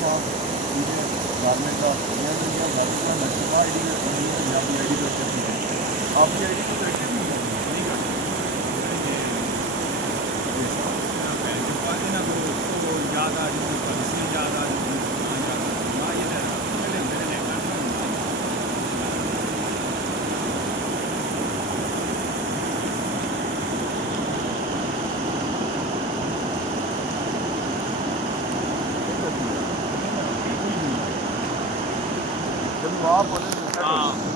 नाम था, ठीक है, गवर्नमेंट का या जो ये गवर्नमेंट का नशा I D Punjabi I D तो अच्छी है, आपकी आई डी तो एक्टिव नहीं है, नहीं करते ज़्यादा ज़्यादा जब आप बोले